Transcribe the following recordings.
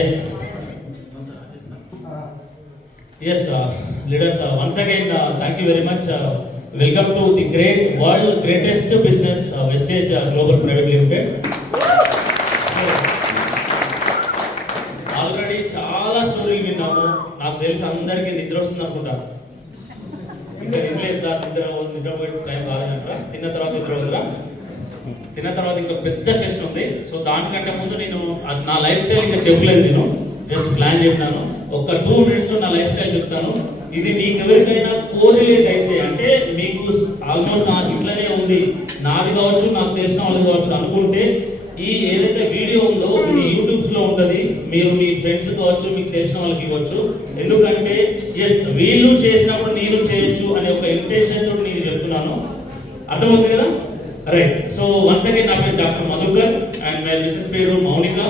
Yes yes leaders once again thank you very much welcome to the great world greatest business Vestige global private limited already చాలా స్టోరీలు విన్నాము. నాకు తెలిసి అందరికీ నిద్ర వస్తుంది అనుకుంటా. ఇంకా తినలేదు సార్. నిద్ర నిద్రపోయే టైం కాలేదంట. తిన్న తర్వాత నిద్ర వదరా తిన్న తర్వాత ఇంకా పెద్ద సెషన్ ఉంది. సో దానికంటే ముందు నేను నా లైఫ్ స్టైల్ ఇంకా చెప్పలేదు నేను. జస్ట్ ప్లాన్ చేసినాను ఒక టూ మినిట్స్లో నా లైఫ్ స్టైల్ చెప్తాను. ఇది మీకు ఎవరికైనా కోరిలేట్ అయితే అంటే మీకు ఆల్మోస్ట్ నాకు ఇట్లనే ఉంది. నాది కావచ్చు నాకు తెలిసిన వాళ్ళది కావచ్చు అనుకుంటే ఈ ఏదైతే వీడియో ఉందో ఇది యూట్యూబ్స్లో ఉంటది. మీరు మీ ఫ్రెండ్స్ కావచ్చు మీకు తెలిసిన వాళ్ళకి ఇవ్వచ్చు. ఎందుకంటే ఎస్ వీళ్ళు చేసినప్పుడు నేను చేయొచ్చు అనే ఒక ఇంటెన్షన్ తోటి నేను చెప్తున్నాను. అర్థమవుతుంది కదా? రైట్ సో వన్స్ అగైన్ నా పేరు doctor Madhukar and my Mrs పేరు మౌనిక.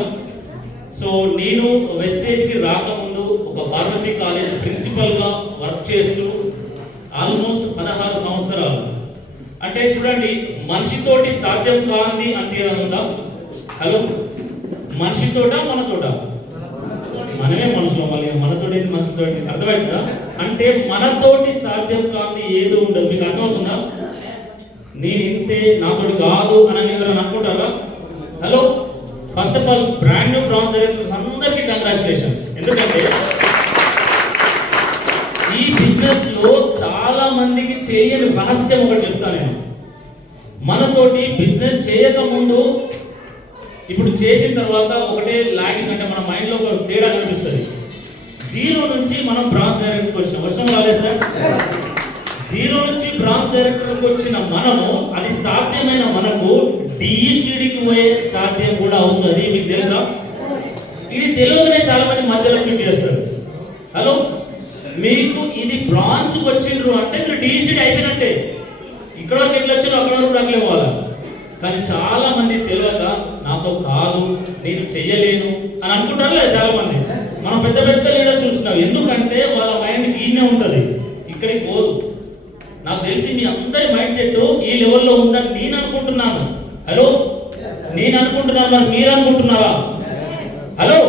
సో నేను వెస్టేజ్కి రాకముందు ఒక ఫార్మసీ కాలేజ్ ప్రిన్సిపల్గా వర్క్ చేస్తూ ఆల్మోస్ట్ పదహారు సంవత్సరాలు. అంటే చూడండి మనిషితోటి సాధ్యం కాంది అంటే ఉందా హలో మనిషితోట మనతోట? మనమే మనుషులు మళ్ళీ మనతోటి మనతోటి అర్థమైందా? అంటే మనతోటి సాధ్యం కాంది ఏదో ఉండదు. మీకు అర్థమవుతుందా? నేను ఇంతే నాతోటి కాదు అని ఎవరైనా అనుకుంటారా? Hello first of all brand new branch directors అందరికీ కంగ్రాచులేషన్స్ ఎందుకంటే ఈ బిజినెస్లో చాలా మందికి తెలియని రహస్యం ఒకటి చెప్తాను నేను. మనతోటి బిజినెస్ చేయక ముందు ఇప్పుడు చేసిన తర్వాత ఒకటే లాగింగ్ అంటే మన మైండ్లో ఒక తేడా కనిపిస్తుంది. జీరో నుంచి మనం బ్రాంచ్ డైరెక్టర్కి వచ్చాం. బ్రాంచ్ వచ్చిన మనము అది సాధ్యమైన మనకు డిఈసిడికి పోయే సాధ్యం కూడా అవుతుంది. మీకు తెలుసా? ఇది తెలియకనే చాలా మంది మధ్యలో క్లిక్ చేస్తారు. హలో? మీకు ఇది బ్రాంచ్ వచ్చిండ్రు అంటే మీరు డిఈసిడి అయిపోయినట్టే. ఇక్కడ వరకు ఎట్లా వచ్చారో అక్కడ వరకు అట్లే కానీ చాలా మంది తెలియక నాతో కాదు నేను చెయ్యలేను అని అనుకుంటారు లేదా చాలా మంది మనం పెద్ద పెద్ద లీడర్స్ చూస్తున్నాం. ఎందుకంటే వాళ్ళ మైండ్ ఈయనే ఉంటుంది. ఇక్కడికి పోదు. నాకు తెలిసి మీ అందరి మైండ్ సెట్ ఈ లెవెల్లో ఉందని నేను అనుకుంటున్నాను. హలో నేను అనుకుంటున్నాను మరి మీరు అనుకుంటున్నారా? హలో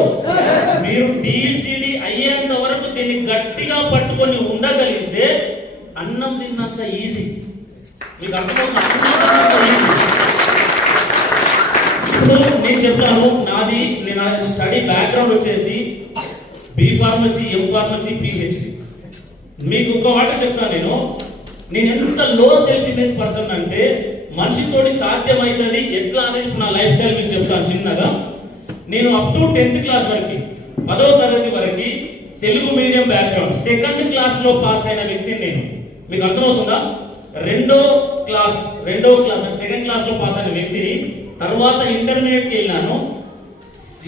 మీరు డిసిడి అయ్యేంత వరకు దీన్ని గట్టిగా పట్టుకొని ఉండగలిగితే అన్నం తిన్నంత ఈజీ మీకు ఇప్పుడు నేను చెప్తాను నాది నేను స్టడీ బ్యాక్గ్రౌండ్ వచ్చేసి B pharmacy M pharmacy PhD మీకు ఒక మాట చెప్తాను నేను. నేను ఎంత లో సెల్ఫ్ ఇమేజ్ పర్సన్ అంటే మనిషితోటి సాధ్యమైతుంది ఎట్లా అనేది ఇప్పుడు నా లైఫ్ స్టైల్ మీకు చెప్తాను చిన్నగా. నేను అప్ టు టెన్త్ క్లాస్ వరకు పదవ తరగతి వరకు తెలుగు మీడియం బ్యాక్గ్రౌండ్ సెకండ్ క్లాస్లో పాస్ అయిన వ్యక్తిని నేను. మీకు అర్థమవుతుందా? రెండో క్లాస్ రెండో క్లాస్ సెకండ్ క్లాస్లో పాస్ అయిన వ్యక్తిని తర్వాత ఇంటర్మీడియట్కి వెళ్ళాను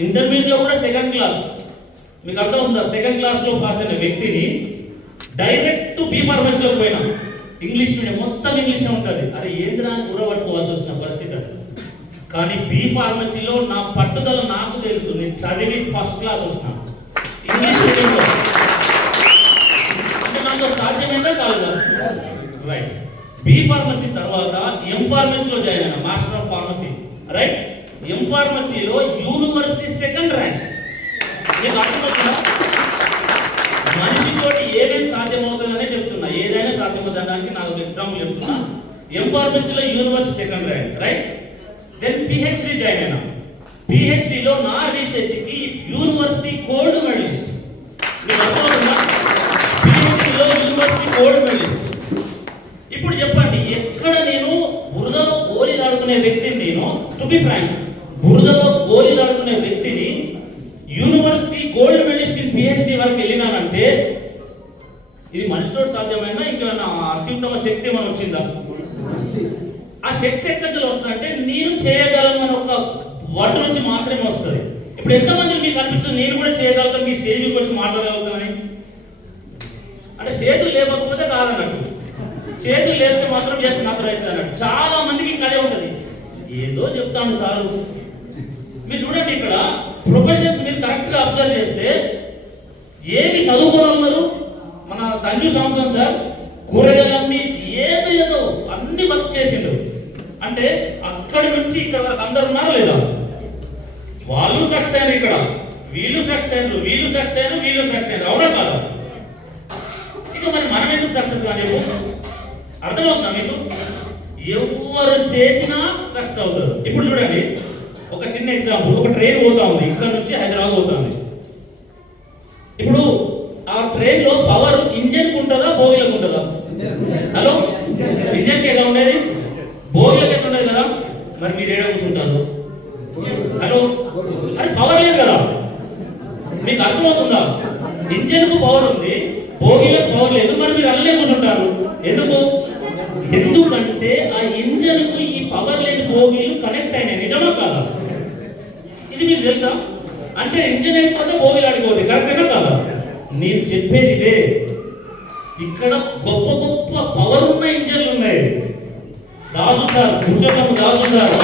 ఇంటర్మీడియట్లో కూడా సెకండ్ క్లాస్ మీకు అర్థం ఉందా సెకండ్ క్లాస్లో పాస్ అయిన వ్యక్తిని డైరెక్ట్ బీ ఫార్మసీలోకి పోయినా. ఇంగ్లీష్ మీడియం మొత్తం ఇంగ్లీషే ఉంటుంది. అరే ఏంద్రా అని గురపట్టుకోవాల్సి వచ్చిన పరిస్థితి అది. కానీ బి ఫార్మసీలో నా పట్టుదల నాకు తెలుసు. నేను చదివి ఫస్ట్ క్లాస్ వచ్చిన ఇంగ్లీష్ మీడియంలో అంటే నాకు సాధ్యమైందా కాలేదా రైట్ బి ఫార్మసీ తర్వాత ఎం ఫార్మసీలో జాయిన్ అయినా master of pharmacy right M ఫార్మసీలో university second rank మీకు అర్థమవుతుందా మనిషితోటి ఏమేమి సాధ్యమవుతుందనే చెప్తున్నా ఏదైనా సాధ్యమవుతుందనడానికి నాకు example ఎంఫార్మసీలో university second rank right then PhD join అయినా. పిహెచ్డిలో నా రీసెర్చ్కి యూనివర్సిటీ గోల్డ్ మెడలిస్ట్. పిహెచ్డిలో యూనివర్సిటీ గోల్డ్ మెడలిస్ట్. ఇప్పుడు చెప్పండి ఎక్కడ నేను బురదలో గోళీలు ఆడుకునే వ్యక్తిని నేను? టు బి ఫ్రాంక్ బురదలో గోళీలు వ్యక్తిని university gold medalist in PhD వరకు వెళ్ళినానంటే ఇది మనిషితో సాధ్యమైనా ఇంకా నా అత్యుత్తమ శక్తి ఏమైనా వచ్చిందా? ఆ శక్తి ఎక్కడి నుంచి వస్తుంది అంటే నేను చేయగలను అని ఒక వర్డ్ నుంచి మాత్రమే వస్తుంది. ఇప్పుడు ఎంతమంది మీకు అనిపిస్తుంది నేను కూడా చేయగలుగుతాను మీ స్టేజ్ మీకు వచ్చి మాట్లాడగలుగుతానని? అంటే చేతులు లేకపోతే కాదన్నట్టు. చేతులు లేకపోతే మాత్రం చేస్తే నాకు అన్నట్టు. చాలా మందికి ఇంకా ఉంటుంది. ఏదో చెప్తాను సారు. మీరు చూడండి ఇక్కడ ప్రొఫెషన్స్ మీరు కరెక్ట్గా అబ్జర్వ్ చేస్తే ఏమి చదువుకోవాలన్నారు? మన సంజు సాంసన్ సార్ కూరగాయలన్నీ ఏదో ఏదో అన్ని వర్క్ చేసిండు అంటే అక్కడి నుంచి ఇక్కడ వరకు అందరు ఉన్నారు లేదా? వాళ్ళు సక్సెస్ అయిన ఇక్కడ. వీళ్ళు సక్సెస్ అయినారు. వీళ్ళు సక్సెస్ అయినారు. వీళ్ళు సక్సెస్ అయినారు. అవునా కాదా? ఇక మరి మనం ఎందుకు సక్సెస్ కాలేము అర్థమవుతుందా మీకు? ఎవరు చేసినా సక్సెస్ అవుతారు. ఇప్పుడు చూడండి ఒక చిన్న ఎగ్జాంపుల్ ఒక ట్రైన్ పోతా ఉంది. ఇక్కడ నుంచి హైదరాబాద్ పోతుంది ఇప్పుడు ఆ ట్రైన్లో పవర్ ఇంజన్కు ఉంటుందా బోగిలకు ఉంటుందా? హలో? ఇంజన్కి ఎలా ఉండేది బోగిలకు ఎట్లా ఉండేది కదా మరి మీరు ఏడ కూర్చుంటారు? హలో? అది పవర్ లేదు కదా. మీకు అర్థమవుతుందా? ఇంజన్కు పవర్ ఉంది భోగిలకు పవర్ లేదు మరి మీరు అల్లే కూర్చుంటారు. ఎందుకు? ఎందుకంటే ఆ ఇంజన్కు ఈ పవర్ లేని భోగిలు కనెక్ట్ అయినాయి. నిజమా కాదా? ఇది మీకు తెలుసా? అంటే ఇంజన్ అయిపోతే భోగిలు ఆడిపోతుంది కరెక్టేనా కాదా? నేను చెప్పేది ఇదే. ఇక్కడ గొప్ప గొప్ప పవర్ ఉన్న ఇంజన్లు ఉన్నాయి. దాసు సార్ పురుషోత్తమ దాసు సార్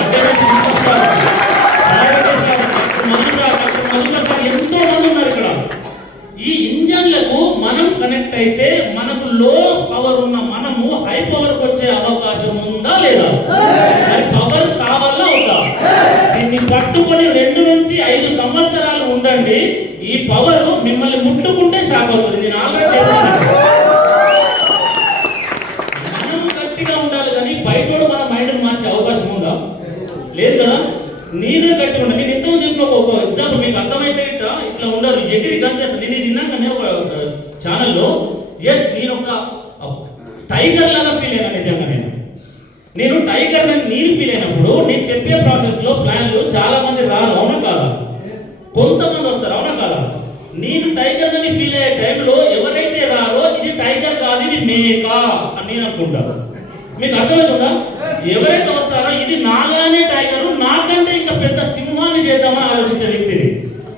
ఎంతో మంది ఉన్నారు ఇక్కడ. ఈ ఇంజన్లకు మనం కనెక్ట్ అయితే మనకు లో పవర్ ఉన్న మనము హై పవర్ వచ్చే అవకాశం ఉందా లేదా? పవర్ కావాలా ఉందా దీన్ని పట్టుకొని రెండు నుంచి ఐదు సంవత్సరాలు ఉండండి. ఈ పవర్ మిమ్మల్ని ముట్టుకుంటే షాక్ అవుతుంది. నేను ఆల్రెడీ చెప్పాను మనం గట్టిగా ఉండాలి కానీ బయట మన మైండ్ మార్చే అవకాశం ఉందా లేదు కదా నేనే గట్టిగా ఉండాలి నేను ఎంతో చెప్పిన ఒక ఎగ్జాంపుల్ మీకు అర్థమైతే అట్లా ఉండదు. ఎగిరి గంతేస్తా నేను ఇది ఒక ఛానల్లో ఎస్ నేను ఒక టైగర్ లాగా ఫీల్ అయినా నిజంగా నేను. నేను టైగర్ అని నేను ఫీల్ అయినప్పుడు నేను చెప్పే ప్రాసెస్లో ప్లాన్లు చాలా మంది రారు. అవునా కాదా? కొంతమంది వస్తారు. అవునా కాదా? నేను టైగర్ అని ఫీల్ అయ్యే టైంలో ఎవరైతే రారో ఇది టైగర్ కాదు ఇది మేక అని నేను అనుకుంటాను మీకు అర్థమవుతుందా? ఎవరైతే వస్తారో ఇది నాగానే టైగర్ నాకంటే ఇంకా పెద్ద సింహాన్ని చేద్దామని ఆలోచించే వ్యక్తిని.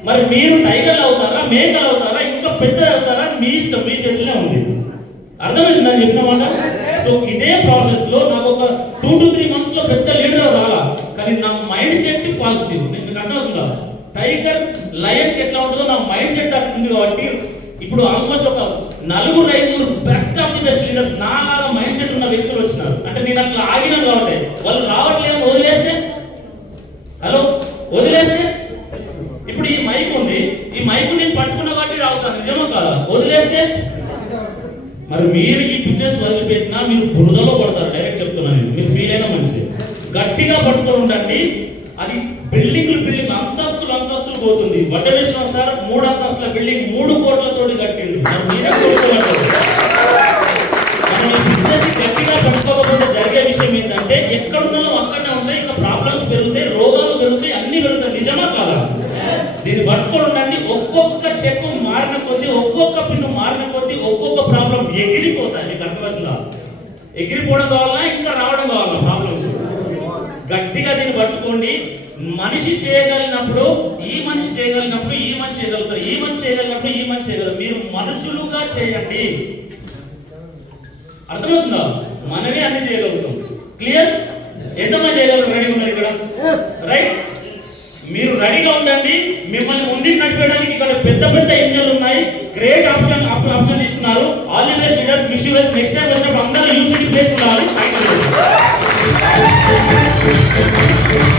మరి మీరు టైగర్లు అవుతారా మేకలు అవుతారా ఇంకా పెద్ద అవుతారా మీ ఇష్టం మీ చేతిలో ఉంది. అర్థమైంది నేను చెప్పిన మాట? సో ఇదే ప్రాసెస్లో నాకు ఒక టూ టు త్రీ మంత్స్లో పెద్ద లీడర్ రాలా. కానీ నా మైండ్ సెట్ పాజిటివ్ నేను మీకు అర్థమవుతుందా టైగర్ లయన్ ఎట్లా ఉంటుందో నా మైండ్ సెట్ అట్లా ఉంది కాబట్టి ఇప్పుడు ఆల్మోస్ట్ ఒక నలుగురు ఐదుగురు best of the best leaders నాలాగా మైండ్ సెట్ ఉన్న వ్యక్తులు వచ్చినారు. అంటే నేను అట్లా ఆగినాను కాబట్టి. వాళ్ళు రావట్లేదు అని వదిలేస్తే హలో వదిలేస్తే ఇప్పుడు ఈ మైక్ ఉంది ఈ మైక్ నేను పట్టుకున్న కాబట్టి రావుతాను నిజమా కాదా వదిలేస్తే మరి మీరు ఈ బిజినెస్ వదిలిపెట్టినా మీరు బురదలో పడతారు. డైరెక్ట్ చెప్తున్నాను నేను. మీరు ఫీల్ అయిన మనిషి. గట్టిగా పట్టుకొని ఉండండి. అది బిల్డింగ్లు బిల్డింగ్ అంతస్తులు అంతస్తులు పోతుంది. వడ్డ వడ్డేశ్వరం సార్ మూడు అంతస్తుల బిల్డింగ్ మూడు కోట్లతోటి కట్టిండు. మీరే కోట్లు మనిషి చేయగలిగినప్పుడు ఈ మనిషి చేయగలిగినప్పుడు ఈ మనిషి చేయగలుగుతారు. ఈ మనిషి చేయగలిగినప్పుడు ఈ మనిషి చేయగలరు మీరు మనుషులుగా చేయండి. అర్థమవుతుందా? మనమే అన్ని చేయగలుగుతాం. క్లియర్ ఎంతమంది చేయగలరు రెడీ ఉన్నారు ఇక్కడ? రైట్ మీరు రెడీగా ఉండండి. మిమ్మల్ని ముందుకు నడిపేయడానికి ఇక్కడ పెద్ద పెద్ద ఇంజన్లు ఉన్నాయి. గ్రేట్ ఆప్షన్ ఆప్షన్ ఇస్తున్నారు all the best leaders wish next time వచ్చినప్పుడు అందరూ యూసిటీ ప్లేస్ ఉండాలి